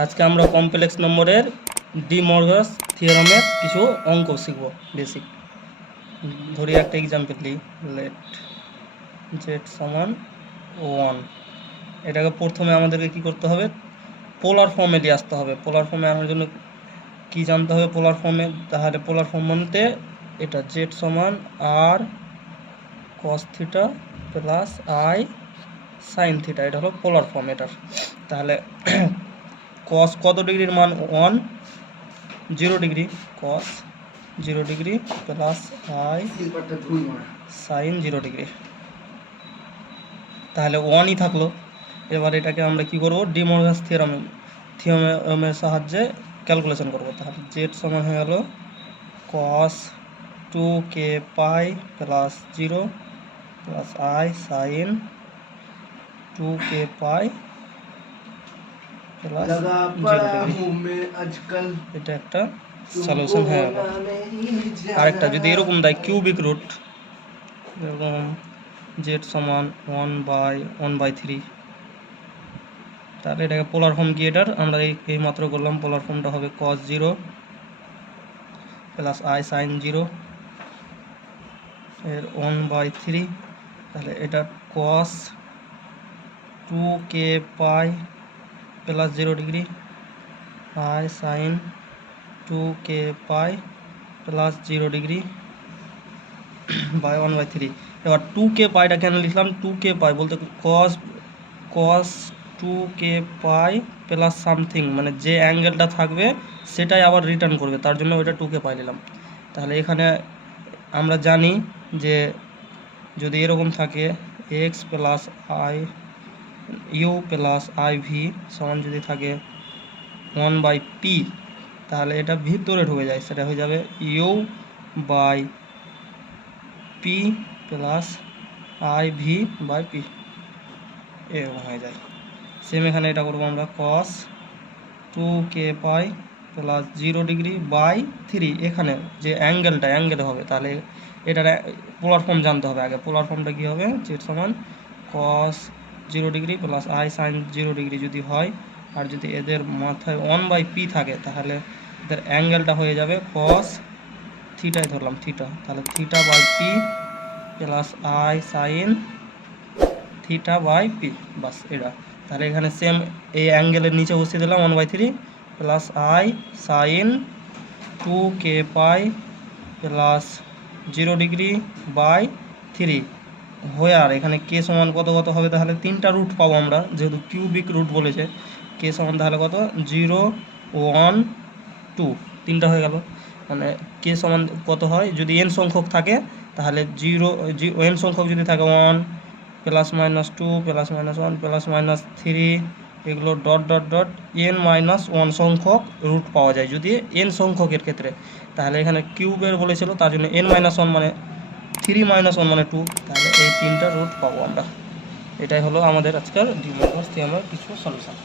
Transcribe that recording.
আজকে আমরা কমপ্লেক্স নম্বরের ডি মর্গাস থিওরামের কিছু অঙ্ক শিখব বেসিক। ধরি একটা এক্সাম্পল নিই, লেট জেড সমান 1। এটাকে প্রথমে আমাদেরকে কি করতে হবে, পোলার ফর্মে দিয়ে আসতে হবে। পোলার ফর্মে আনার জন্য কি জানতে হবে পোলার ফর্মে, তাহলে পোলার ফর্ম বলতে এটা জেড সমান আর cos theta plus I sine theta, এটা হলো পোলার ফর্ম এটার। তাহলে কস কত ডিগ্রির মান 1, 0 degree, cos 0 degree plus i sine 0 degree, তাহলে 1ই থাকলো। এবার এটাকে আমরা কি করব, ডি মর্গাস থিওরামের সাহায্যে ক্যালকুলেশন করব। তাহলে জেড সমান হয়ে গেল কস 2k pi plus 0 plus I sine 2k pi plus 0 degree. এটা একটা সলিউশন হয়ে গেল। আরেকটা যদি এরকম দেয় কিউবিক রুট, এরকম জেড সমান 1/3, তাহলে এটাকে পোলার ফর্ম কি এটার আমরা এই মাত্র করলাম। পোলার ফর্মটা হবে cos 0 প্লাস আই সাইন 0 এর 1/3, তাহলে এটা cos 2k pi plus 0 degree i sine 2k pi plus 0 degree by 1/3। এবার 2k পাইটা কেন লিখলাম, 2k পাই বলতে cos 2k pi plus something, মানে যে অ্যাঙ্গেলটা থাকবে সেটাই আবার রিটার্ন করবে, তার জন্য ওইটা 2k পাই নিলাম। তাহলে এখানে আমরা জানি যে যদি এরকম থাকে x plus I U plus i V সমান যদি থাকে 1/p, তাহলে এটা ভিতরে ঢুকে যায়, সেটা হয়ে যাবে u by P plus i v by p, এরকম হয়ে যায়। সেম এখানে এটা করবো আমরা cos 2k pi plus 0 degree by 3, এখানে যে অ্যাঙ্গেলে হবে, তাহলে এটার পোলার ফর্ম জানতে হবে আগে। পোলার ফর্মটা কী হবে, জেড সমান cos 0 degree plus i sine 0 degree যদি হয়, আর যদি এদের মাথায় 1/p থাকে, তাহলে এদের অ্যাঙ্গেলটা হয়ে যাবে cos থিটাই ধরলাম থিটা, তাহলে theta by P plus I sine theta by P, বাস এটা। তাহলে এখানে সেম এই অ্যাঙ্গেলের নিচে বসিয়ে দিলাম 1/3 plus I sine 2k pi plus 0 degree by 3 হয়ে, আর এখানে কে সমান কত হবে, তাহলে 3টা রুট পাবো আমরা, যেহেতু কিউবিক রুট বলেছে। কে সমান তাহলে কত, 0 1 2, 3টা হয়ে গেল। মানে কে সমান কত হয়, যদি এন সংখ্যক থাকে তাহলে এন সংখ্যক যদি থাকে 1 plus minus 2 plus minus 1 plus minus 3, এগুলো ডট ডট ডট n-1 সংখ্যক রুট পাওয়া যায় যদি এন সংখ্যকের ক্ষেত্রে। তাহলে এখানে কিউবের বলেছিল, তার জন্য n-1 মানে 3-1 মানে 2, তাহলে এই 3টা রুট পাবো আমরা। এটাই হলো আমাদের আজকের ডি মর্গাস থিওরামের কিছু সলিউশন।